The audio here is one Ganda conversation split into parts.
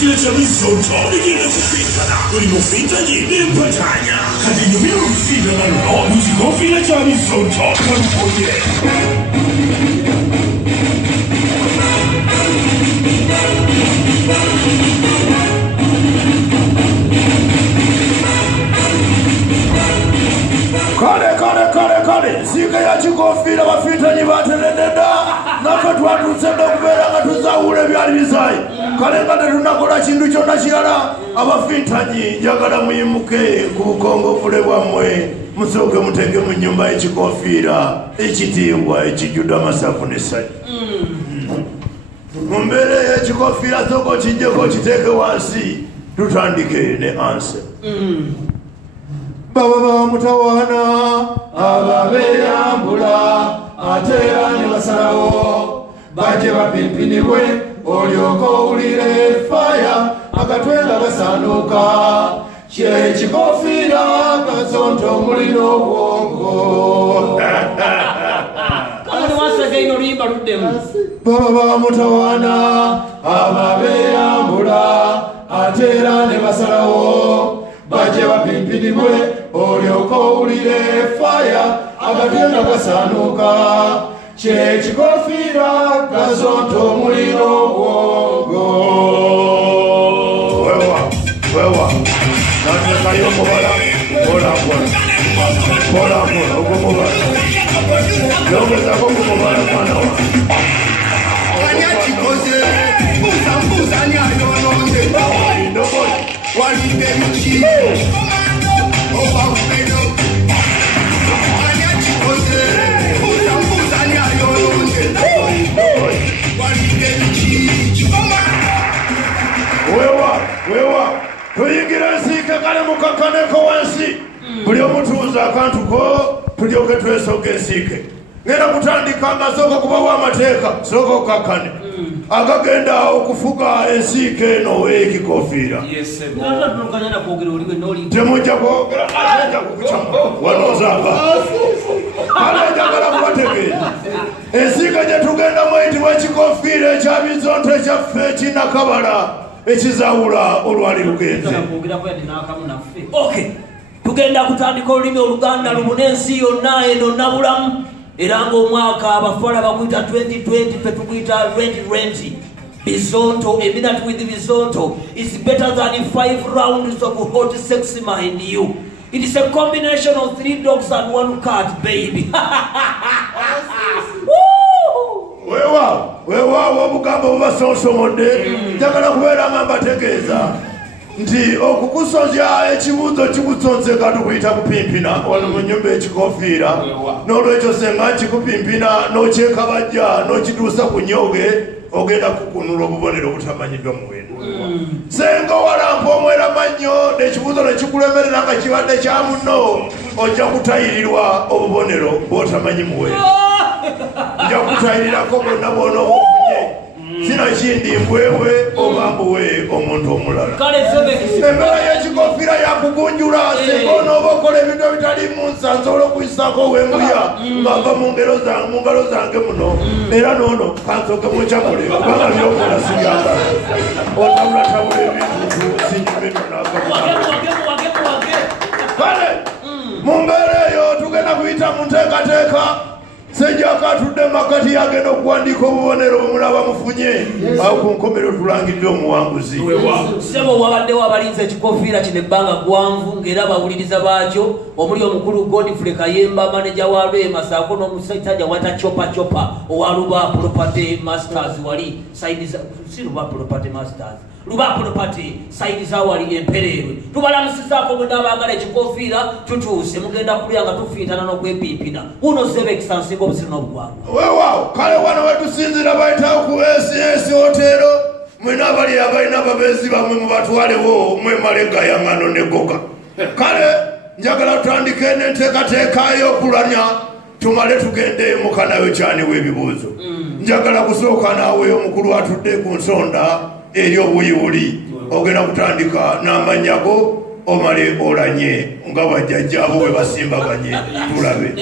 chikofira chabizonto ligenda kupitana kuli mufintanyi nempatanya kati nyumira olufinda naluno muchikofira chabizonto kalukoye Kale sika ya chikofira bafitanyi batelededa naka twatutsenda kubera nga tuzaule byali bizai kale ngate tunakola chindu kyonna kirala abafitanyi njagala muyimuke ku bukongofule bwammwe musooke muteke mu nnyumba y'ekikofira ekitiibwa ekijjudde amasafu n'essanyu mu mbeera y'ekikofira sooka okijjeko kiteeke wansi tutandike ne anse Baba mutawana ababeyambula atera ne basalawo baje bapimpinibwe olyoka owulire faya akatwenga gasanuka kyekikofira gazonta omuliro obwongo Baba mutawana ababeyambula atera ne basalawo baje bapimpinibwe olyoka owulire faya agatenda gasanuka kyekikofira gazonta omuliro obwongo wewa nanekayo omubala kola ogumubala yongezako ogumubala mwana wa anyakikoze mbuza nyayononze walinde michi oba upendo anyachikoze utambuza nyayononze walinde michi chikoma wewa tuyingira nsike kale mukakaneko wansi buli omutuuza akantu ko tulyoke twesoke ensike ngenda kutandika nga sooka kubawo amateeka sooka okakane agagenda okufuga ensike eno ekikofira temujja kwogera ateja kukucamu wanozanga alejagala kubategeeza ensike gye tugendamu eyitibwa ekikofira ekyabizonto ekyaffe ekinakabala ekizawula olwali lugenze tugenda kutandika olulimi oluganda lubuna ensi yonna eno nabulamu era ng'omwaka abafala bakuyita 2020 fe tukuyita 2020 Bizonto, a minute with Bizonto is better than 5 rounds of hot sex behind you. It is a combination of 3 dogs and 1 cat, baby. Wewa wabugamba obasonsomodde njagala kubeera nga mbategeeza nti okukusonja ekibuuzo kikutsonseka tukuyita kupimpina wano mu nnyumba ekikoofiira n'olwekyo senga nkikupimpina n'okyekabajja n'okituusa ku nyoge ogenda kukunula obubonero obutamanyiddwa mu wendo senga walampa omwera mannyo n'ekibuuzo ne kikulemerera nga kibadde kya munno ojja kutayirirwa obubonero bw'otamanyi mu wendo nja kutayirirako bonna bwona obufunye sina kindi mbwewe oba mbuwe omuntu omulala embeera y'ekikofira yakugunjula singa onooba okola ebintu ebitalimu nsansobola okuyisako wembuya ng'ava mu ngalo zange muno era noono kansooke mukyamule kubanga byokola sibyagala otabulatabula ebintu kale mu mbeera eyo tugenda kuyita mu nteekateeka Sejaka tudde makati yagenda okuwandiika obubonero omulaba mufunye awo ku nkomerero tulangidde omuwanguzi sebo wabaddewo abalinza ekikoofiira kino ebbanga gwanvu ng'era abawuliriza baakyo omuli omukulu Godfrey Kayemba maneja wa Lwema saako n'omusajja wata chopa owa Luba Property Masters wali si Luba Property Masters Luba Property saidi za wali empereerwe tubalamusizaako bwe n'abaagala ekikoofiira tutuuse mugenda kulya nga tufiintana n'okwepiipina uno sebe ekisansinga obusiri n'obugwangu weewaawo kale wano wetusinzira bayitawo ku SS hotero mwena abali abalina ababeezi bamwe mubatwalewo mwemale gayaŋŋano n'eggoga kale njagala tutandike n'enteekateeka y'okulanya tumale tugende mukanayo kyani w'ebibuuzo njagala kusooka naawe omukulu atudde ku nsonda eri obuyiwuli ogenda kutandika n'amanyago omale olanye nga bajjajjaabo bwe basimbaganye tulabe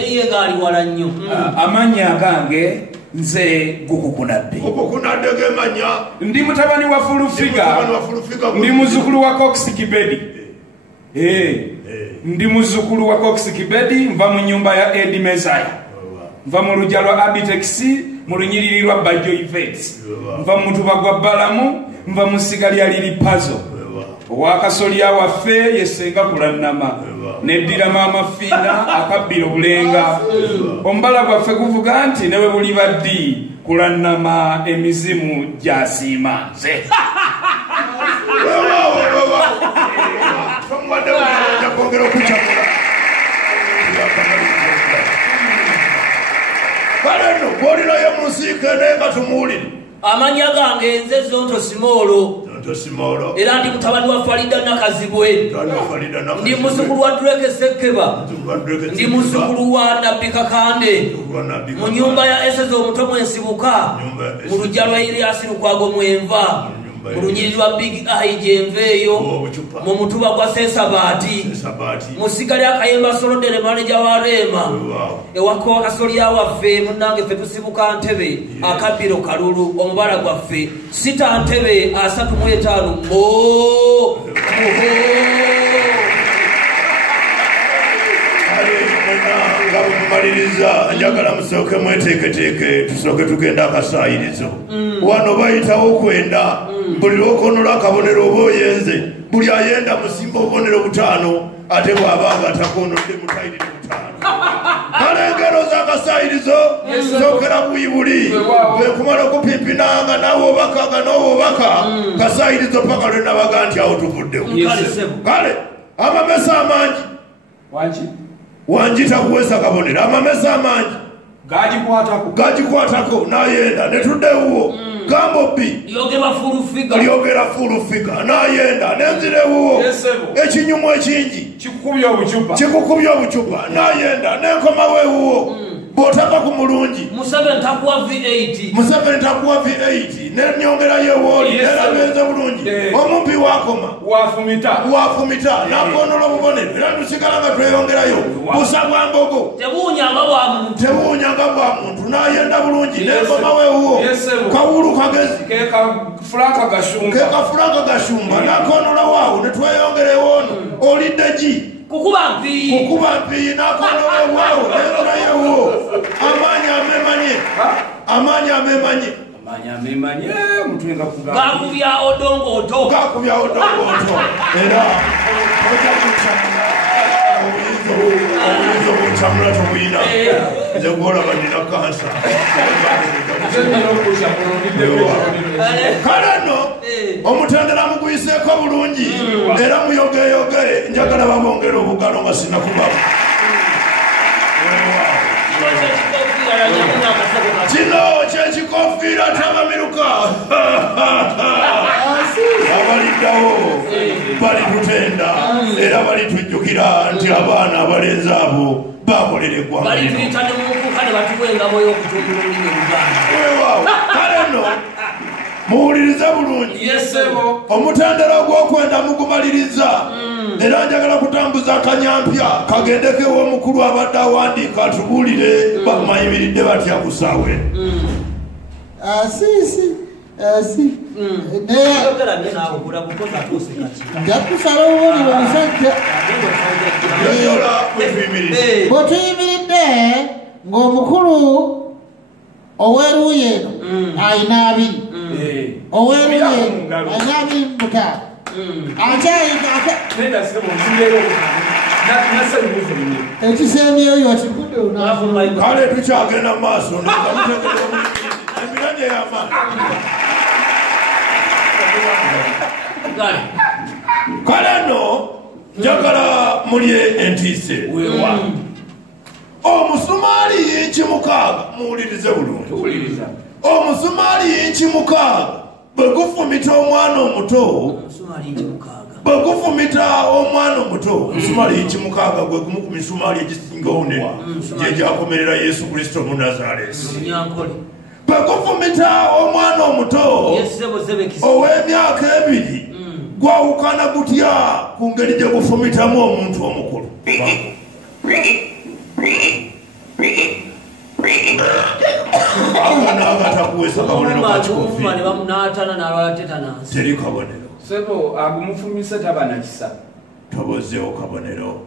amanya gange nze Gukukunadde. Gukukunadde gemanya. Ndi mutabani wa Fulufiga. Ndi muzukulu wa Cox Kibedi. Ndi muzukulu wa Cox Kibedi, nva mu nyumba ya Eddie Mezaya. Nva mu lujja lwa Abitex, mu lunyiriri lwa Bajo Events. Nva mu mutuba gwa Balamu, nva mu sigali ya Lili Pazo. Wakasolya waffe yesenga kulannama. Neddira maama Fiina akabbira obulenga. Ombala gwaffe guvuga nti newe buli baddi kulannama emizimu gyasiima nze. Kaleno bwolirayo musiike nenga tumuwulire. Amanya gange nze Zonto Simolo. Era ndi mutabani wa Farida Nakazibwe. Ndi muzukulu wa Drake Sekeba. Ndi muzukulu wa Nabbi Kakande. Mu nyumba ya Eseze Omutomo Ensibuka. Mu lujja lwa Iriasi Lukwago Mwenva. Mu lunyiriri lwa Big Eye Jenveyo. Mu mutuba gwa Sesabati. Mu sigali akayemba Solodere manager wa Rema. Ewako akasolya waffe munnange ffe tusibuka Ntebe akabbiro kalulu omubala gwaffe sita Ntebe 35 maliriza njagala musooke mweteeketeeke tusooke tugenda akasaayirizo. Wano bayitawo okwenda buli lwokonola akabonero oba oyenze buli ayenda musimba obubonero 5 ate bw'abanga takonodde mutayirire 5. Kale engero z'akasaayirizo zookera buyi buli bekumala okupimpinanga nawe obakaga n'owo obaka kasaayirizo paka lwe nabaga nti awo tuvuddewo. Kale amamesa amangi wanjita kuwesa kabonero amamesa amangi gagikwatako nayenda netuddewo Gambobbi lyogera Fulufiga nayenda nenzirewuwo ekinyumu ekingi kikukubya obucupa nayenda nenkomawewuwo bw'otaka ku mulungi Museveni takuwa V8 nenyongerayo ewooli nerabenze bulungi omumpi wakoma wafumita nakonola obubonero era tusigala nga tweyongerayo busa bwa mbogo tebuunyanga bwa muntu nayenda bulungi nenkomawewuwo kawulu kagezi kekafulaka gashumba nakonola waawo netweyongera ewono olidde gi kukuba mpi nakonola waawo nenkonayewo amanya amemanye mutwenga kuga gakubya odongoto era oja kuchamula obulizo kuchamula tobuyina nze gwola bandina kansa kalano omutendera mugwiseeko bulungi era muyogeyoge njagala babongera obugalo nga sinakubamu. Kino kyekikofiira tabamiruka abaliddawo balitutenda era balitujjukira nti abaana abalenzi abo bakolera eggwanga kale nno muwulirize bulungi omutendera gw'okwenda mugumaliriza era njagala kutambuza akanyampya kagendekewo omukulu abadde awandiika atubuulire bamayimiridde batya kusaawe njakusala obubonero musajja bwetuyimiridde ng'omukulu oweruuyi eno ayina 2 oweruuyi eno ayina 25 ekisemyeyo kikudde kale tukyagenda mu maaso emiranye y'amaani kale nno njagala mulye entiise omusumaali yinki 6 muwulirize bulungi omusumaali yinki 6 bwe gufumita omwana omuto omusumaali yinki 6 gwe gumu ku misumaali egisinga onene gye gyakomerera Yesu Kristo mu Nazaaleesi bwe gufumita omwana omuto ow'emyaka 2 gwawukana gutya ku ngeri gye gufumitamu omuntu omukulu Akana agatakuwesa kabonero kakikofi. Ne bamunaatana n'alwala tetanasi. Teri kabonero. Sebo agumufumise tabana kisa. Tobozeewo kabonero.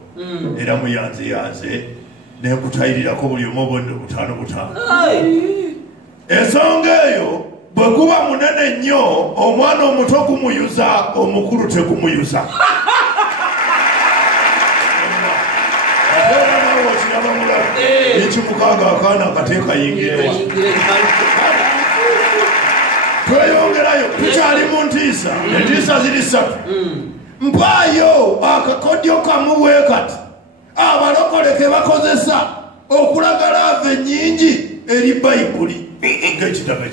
Era muyanze nekutayirirako buli omu obonero butaano. Ensonga eyo bwe kuba munene nnyo omwana omuto kumuyuza omukulu tekumuyuza. Ekimukaaga akaana akateeka yingirwa. Tweyongerayo tukyali mu ntiisa. Entiisa ziri 3. Mpaayo akakodyo kamu bwe kati abalokole ke bakozesa okulaga laave ennyingi eri Bayibuli ng'ekitabo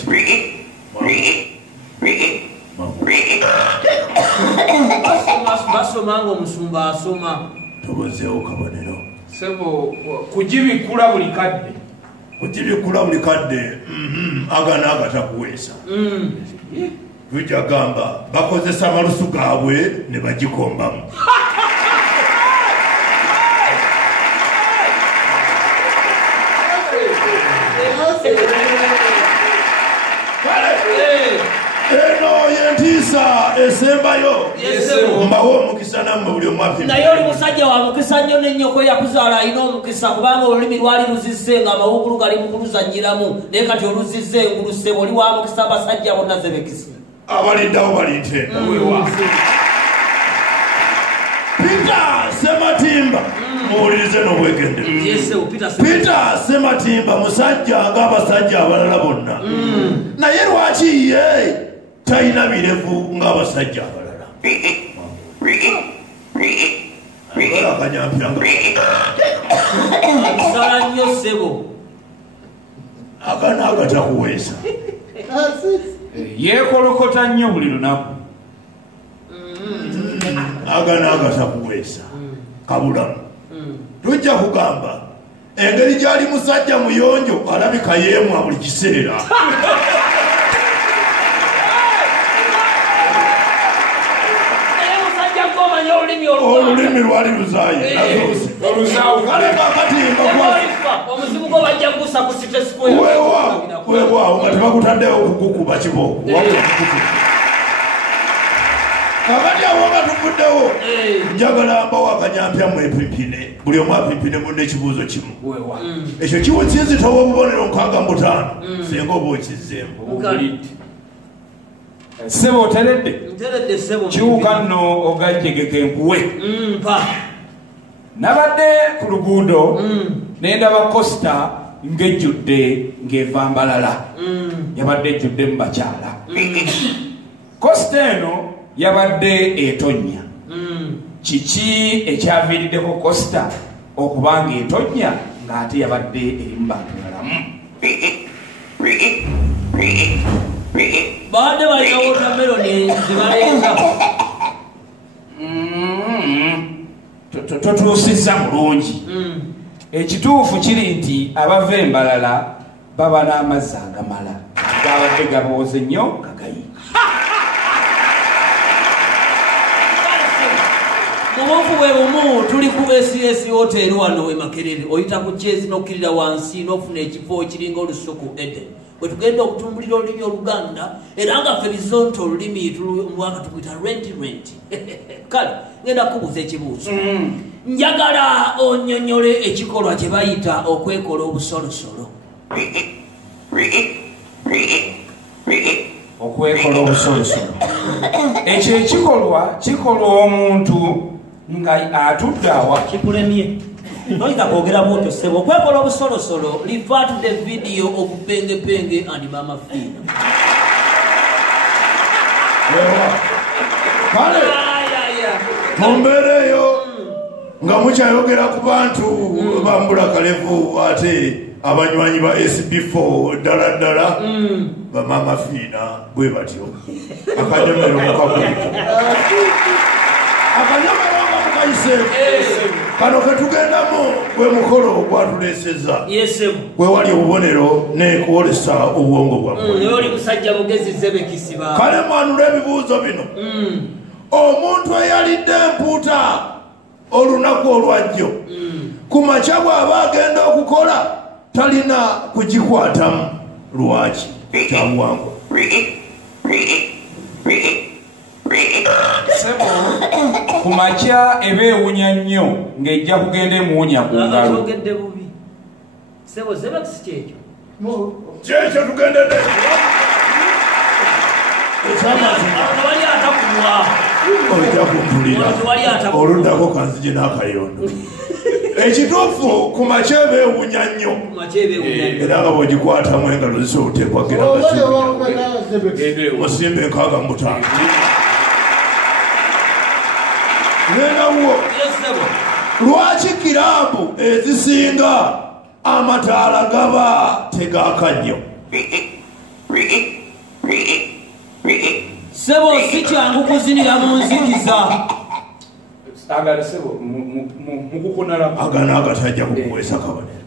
basomanga omusumba asoma. Tobozeewo kabonero. Sebo kugibikula buli kadde. Kugibikula buli kadde agana agatakuweesa. Tujja gamba bakozesa amalusu gaabwe ne bagikombamu. Eno yentiisa esembayo mbawo omukisa nammwe buli omwafi. Naye oli musajja wa mukisa nnyo n'ennyoko eyakuzaala alina omukisa kubanga olulimi lwali luzizze nga amawugulu gali mu kuluzannyiramu naye kati oluzizze enguluse oli wa mukisa abasajja bonna zebekisi. Abaliddawo balintenda wewa. Peter Sematimba muwulirize n'obwegendereza. Peter Sematimba musajja ng'abasajja abalala bonna. Naye lwaki ye talina birevu ng'abasajja abalala? Akanyampyanga abisala nnyo ssebo. Agana agatakuweesa. Yeekolokota nnyo buli lunaku. Agana agatakuweesa kabulamu. Tujja kugamba engeri gy'ali musajja muyonjo alabika yeemwa buli kiseera. Olulimi lwali luzaayi. Weewaawo nga tebakutaddewo okukukuba kibooko. Kakati awo nga tuvuddewo njagala mbawo akanyampya mwepipine buli omu apipine munne ekibuuzo kimu. Ekyo kiwukinzitawo obubonero 65 singa oba okizzeemu. Sebo oteredde? Nteredde ssebo. Kiwuka nno ogajjegeke empuwe. Nabadde ku luguudo ne ndaba Costa ng'ejjudde ng'eva Mbalala. Yabadde ejjudde mu bakyala. Costa eno yabadde etonnya. Kiki ekyaviiriddeko Costa okuba ng'etonnya ng'ate yabadde eri mu bantu balamu? Baadde balina wotameroni zibaleeta. Totuusizza bulungi. Ekituufu kiri nti abava Embalala baba n'amazzi agamala gabadde gabooze nnyo kagayi. Mubuufu bwe bumu tuli ku SES hotel wano e Makerere oyita ku Chezi n'okkirira wansi n'ofuna ekifo ekiringa olusuku Eden. Bwe tugenda okutumbulira olulimi Oluganda era nga ffe bizonto olulimi omwaka tukuyita renti. Kale ngenda kubuuza ekibuuzo. Njagala onnyonnyole ekikolwa kye bayita okwekola obusolosolo. Okwekola obusolosolo ekyo ekikolwa kikolwa omuntu nga atudde awa. Kikulemye noyinza kwogera bwotyo ssebo. Okwekola obusolosolo refer to the video of Penge and Mama Fina. Kale mumbeereyo nga mukyayogera ku bantu bambula kalevu ate abanywanyi ba SB4 ddala ba Mama Fina bwe batyo. Akanyomero mukakulika akanyomero nga mukayise kano ketugendamu gwe mukolo gwatuleeseza gwe wali obubonero nekwolesa obwongo bwammwe. Oli musajja mugezi zebekisiba. Kale mwanula ebibuuzo bino. Omuntu eyalidde empuuta olunaku olwajjo ku makya bw'aba agenda okukola talina kugikwatamu lwaki kyabuwangwa. Sebo ku makya eba ewunya nnyo ng'ejja kugenda emuwunya ku ngalo. Kyekyo tugendedde. Ojja kumpulira oluddako kanzije n'akayondo. Ekituufu ku makya eba ewunya nnyo era nga bw'ogikwatamu engalo zisobola oteekwagira musimbe 65. Nenawo lwaki kirambu ezisinga amataala gaba tegaaka nnyo? Sebo si kyangu kuzinira mu nzikiza. Agana agatajja kukuweesa kabonero.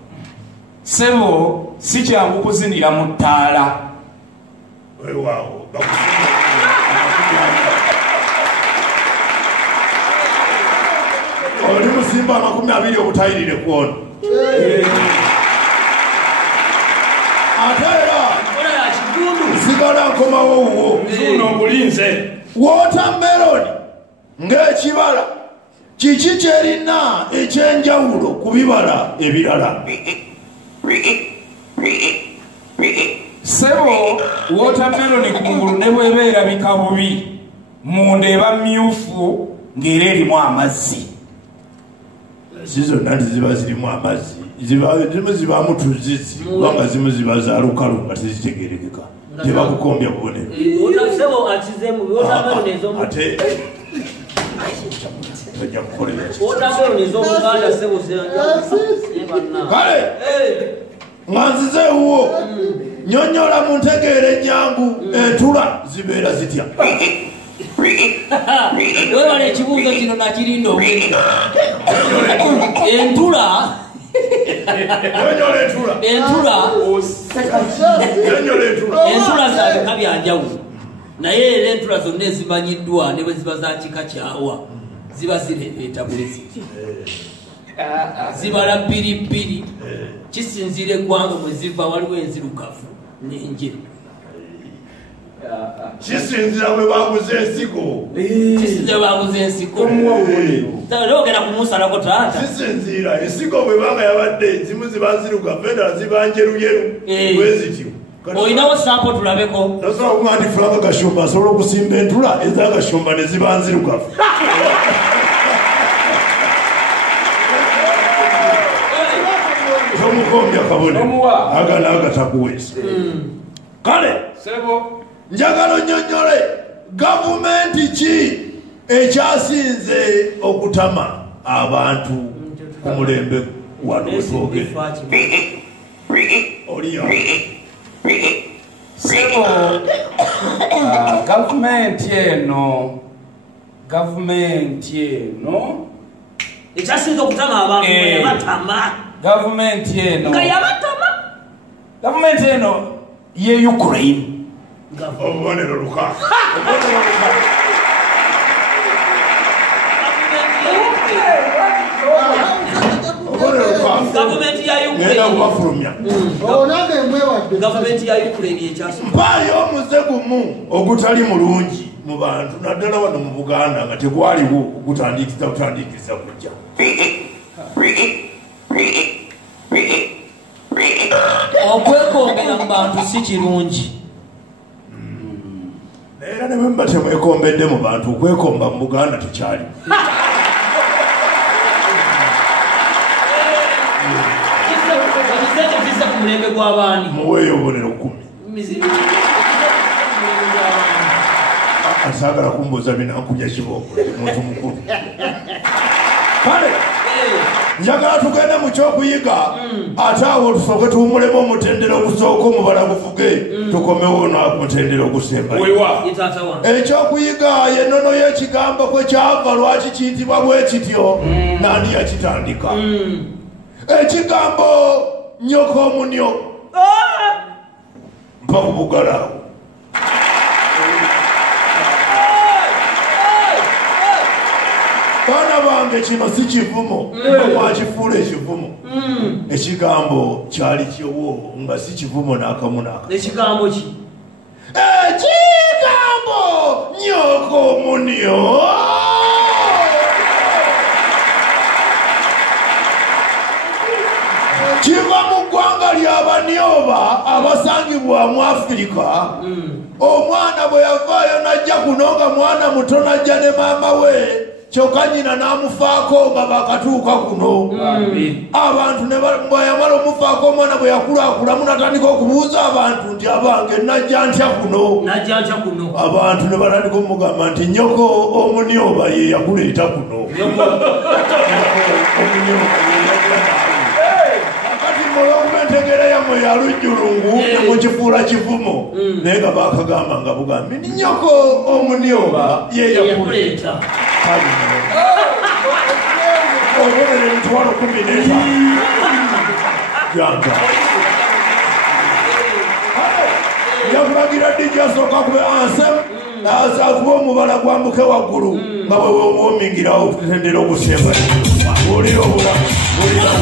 Sebo si kyangu kuzinira mu ttaala. Weewaawo oli musimba 20 obutayirire kwona. Ate era sigala nkomawo wuwo obulinze watermelon ng'ekibala kiki kyerina ekyenjawulo ku bibala ebirala? Sebo watermelon kungulu ne bw'eba erabika bubi munda eba myufu ng'era erimu amazzi. Si zonna ziba zirimu amazzi, zimu zibaamu tuzizi kubanga zimu ziba za lukalu nga tezitegerekeka tebakukombya bubonero. Ate bajja kukolera kale nga nzize ewuwo nyonnyola mu ntegeera ennyangu entula zibeera zitya? Wewala ekibuuzo kino nakirinda obwedda. Entula za bika bya njawulo naye era entula zonna ezimanyiddwa ne bwe ziba za kika kyawa ziba zireeta bulezi, zibala bbiribbiri. Kisinziira eggwanga mwe ziva, waliwo enzirugavu n'enjeru. Kisinziira bwe baguze ensigo. Ogenda kumusalako taata. Kisinziira ensigo bwe banga yabadde zimu ziba nzirugavu endala ziba njeruyeru bwe zityo. Olinawo sampo tulabeko. Nasobola kuŋŋamba nti Frank Gashumba asobola okusimba entula ez'Agashumba ne ziba nzirugavu. Tomukombya kabonero agana agatakuweesa. Kale njagala onnyonnyole gavumenti ki ekyasinze okutama abantu ku mulembe wano wetwogera? Oliyo Sebo gavumenti eno ekyasinze okutama abantu yabatama. Gavumenti eno nga yabatama. Gavumenti eno ye Ukraine. obubonero luka. Gavumenti ya Ukraine ekyasooka. Mpaayo omuze gumu ogutali mulungi mu bantu naddala wano mu Buganda nga tegwaliwo okutandiikiriza kujja. Okwekombera mu bantu si kirungi. Era ne bwe muba temwekombedde mu bantu, okwekomba mu Buganda tekyali. Mulembe gw'abaani muweeyo obubonero 10. Asaagala kumbuuza binankubya kiboko muntu mukulu. Kale njagala tugende mu kyokuyiga ate awo tusooke tuwumulemu omutendera ogusooka omubala gufuge tukomewo n'omutendera ogusembayo. Ekyokuyiga y'ennono y'ekigambo kwe kyava lwaki kiyitibwa bwe kityo nani yakitandika? Ekigambo nyoka omunyo mpa ku Bugalawo. Baana bange kino si kivumo mwakifuula ekivumo ekigambo kyali kyowo nga si kivumo n'akamu n'akamu ekigambo ki ekigambo nnyoko munyo kiva mu ggwanga ly'abanyoba abasangibwa mu Afirika. Omwana bwe yavaayo n'ajja kuno nga mwana muto n'ajja ne maama we kyokka nnyina n'amufaako nga bakatuuka kuno. Abantu ne bwayamala omufaako omwana bwe yakulaakulamu natandika okubuuza abantu nti abange najja ntya kuno. Abantu ne batandika omugamba nti nnyoko omunyoba ye yakuleeta kuno. Entegera yammwe ya lujjulungu mukifuula kivumo naye nga bakagamba nga bugambi ni nnyoko omunyoba ye yakuleeta. Obonere emitwalo 15 janga yakulagira DJ asooka kube ansem akuba omubala gwambuke waggulu nga bwe womuwomingirawo tutendera okusemba olira obulamu olira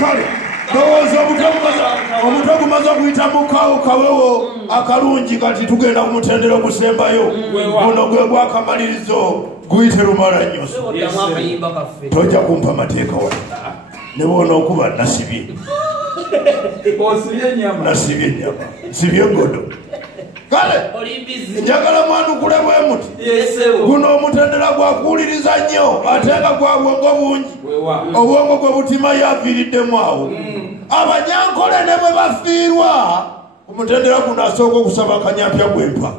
kale ndowooza omutwe gumaze okuyita mukawo kawewo akalungi kati tugenda kumutendera okusembayo guno gwe gwakamalirizo guyite lumala nnyoso tojja kumpa mateeka wa ne boona okuba nasibye nsibye engodo kale njagala mwanukule bwe muti guno omutendera gwakuwuliriza nnyo ate nga gwa bwongo bungi obwongo gwe butima yaviiriddemu awo abanyankole ne bwe bafiirwa omutendera guno asooka okusaba akanyampya gwempa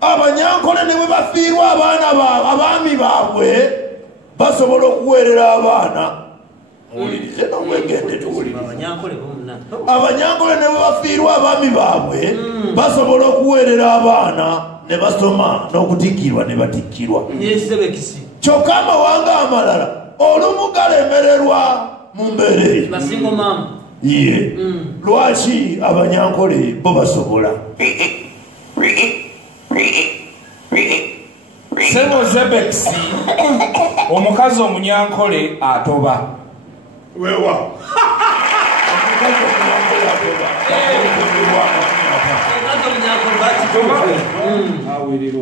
abanyankole ne bwe bafiirwa abaami baabwe basobola okuweerera abaana muwulirize n'obwegende tuwulirize abanyankole ne bwe bafiirwa abaami baabwe basobola okuweerera abaana ne basoma n'okutikkirwa ne batikkirwa kyokka amawanga amalala olumu galemererwa mu mbeera eyo ye lwaki abanyankole bo basobola Sebo Zebex omukazi omunyankole atoba wewa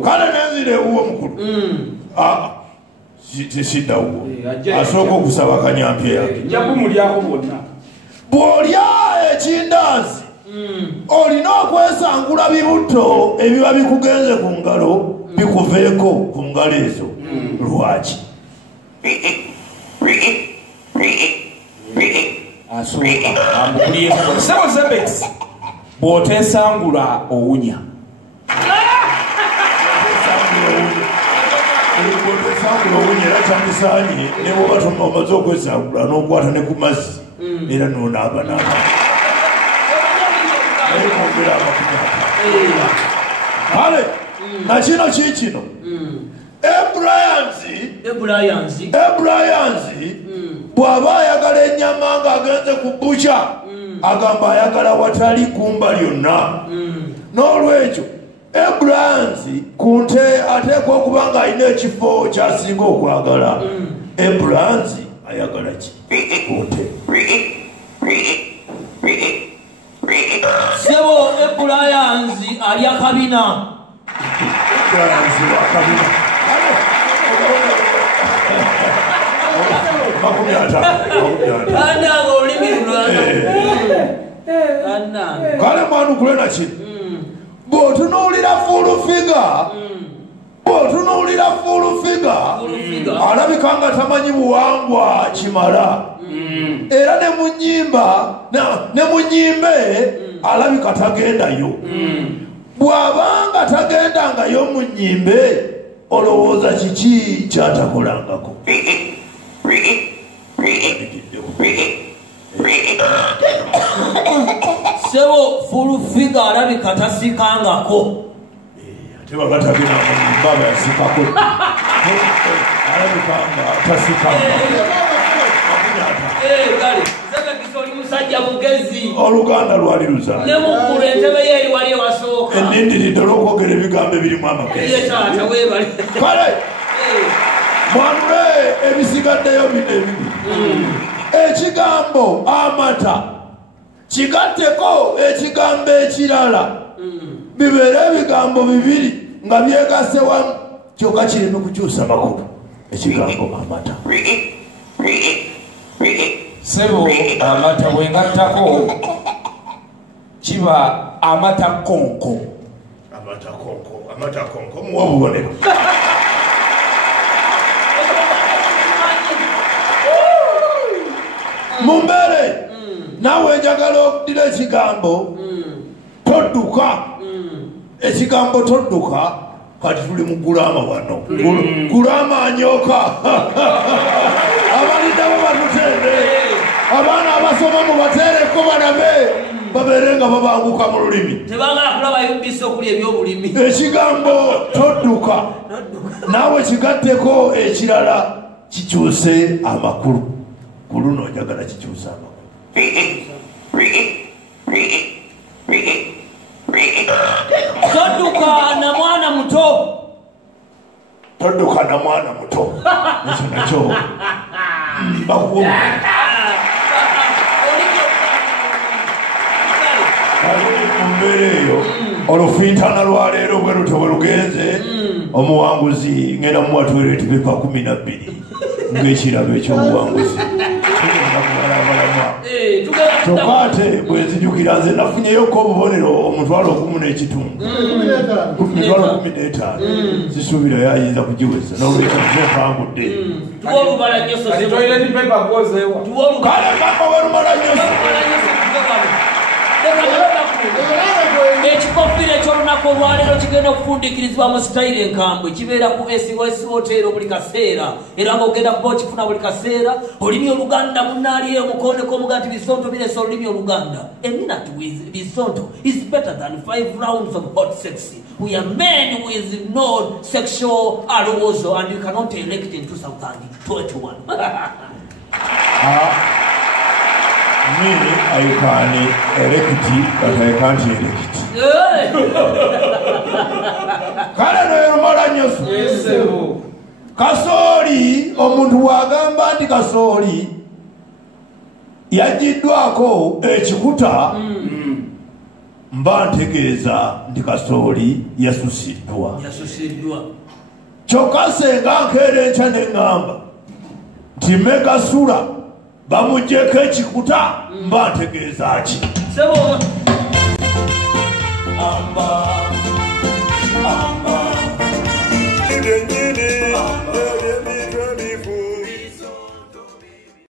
kale nenzire ewuwo mukulu tisidda wuwo asooka okusaba kanyampya yake bw'olya ekindaazi olina okwesangula bibutto ebiba bikugenze ku ngalo bikuveeko ku ngalo ezo lwaki Sebo Zebex bw'otesangula owunya esangula owunya era kyamusaanye ne bwoba omaze okwesangula n'okwata ne ku mazzi era n'onaaba kale nakino kiikino Ebrayansi bw'aba ayagala ennyama ng'agenze ku bukya agamba ayagala watali kumba lyonna n'olwekyo Ebrayansi ku nte ateekwa okuba ng'alina ekifo ky'asinga okwagala. Ebrayansi ayagala ki ku nte? Sebo Ebrayansi ali akabina. Ebrayansi wa kabina. Kale manu kule na chini bw'otunuulira full figure alabika nga tamanyi buwangwa kimala era ne mu nnyimbe alabika tagendayo bw'abanga tagendangayo mu nnyimbe olowooza kiki kyatakolangako? Sebo full figure alabika tasikangako. Tebagatabira baba yasikako. Alabika tasikangako. Kale, saka kisoli musajja mugezi. Oluganda lwali luzaala. Ne mukulu entebe yeri wali wasooka. Endindiridde olw'okwogera ebigambo ebirimu amagezi. Ye taata weebale. Kale, mwanule ebisigaddeyo bino ebibiri. Ekigambo amata kigatteko ekigambo ekirala bibeere ebigambo bibiri nga byegasse wamu kyokka kireme kukyusa makulu. Ekigambo amata. Sebo amata bwengattako kiba amata konko. Amata konko muwa bubonero. Mumbere nawe njagala okudira ekigambo todduka. Ekigambo todduka kati tuli mu gulama wano. Gulama anyoka. Abaliddawo batutende. Abaana abasoma mu bateereko balabe babeere nga babanguka mu lulimi. Tebagala kulaba yubisa okuli ebyobulimi. Ekigambo todduka naawe kigatteko ekirala kikyuse amakulu. Ku luno njagala kikyuse amakulu. Todduka na mwana muto. Todduka na mwana muto. Ekyo nakyo bakuuma. Mumbeera eyo olufiintana lwaleero bwe lutyo bwe lugenze omuwanguzi ngenda muwatwere tupepa 12 ng'ekirabo ekyobuwanguzi. Kyokka ate bwe nzijukira nze nafunyeyoko obubonero omutwalo 1.5 emitwalo 15 zisuubira yayinza kugiweza n'olwekyo mpangudde. Kale papa werumala nyoso. Ekikofiira eky'olunaku olwaleero kigenda okufundiikirizibwa mu sitayiro enkambwe kibeera ku SOS Hotel buli kaseera era ng'ogenda kuba okifuna buli kaseera. Olulimi Oluganda munnaaliyo omukondeko omuga nti Bisonto biresa olulimi Oluganda. A minute with Bisonto is better than 5 rounds of hot sex. We are men with no sexual arousal and you cannot elect in 2021. Me, I can elect it, but I can't elect it. Kale n'erumala nyoso. Kasooli omuntu wagamba nti kasooli yajiddwako ekikuta mba ntegeeza nti kasooli yasusiddwa. Kyokka senga nkeera enkya ne ŋŋamba nti Megasula bamuggyeko ekikuta mba ntegeeza ki? Amba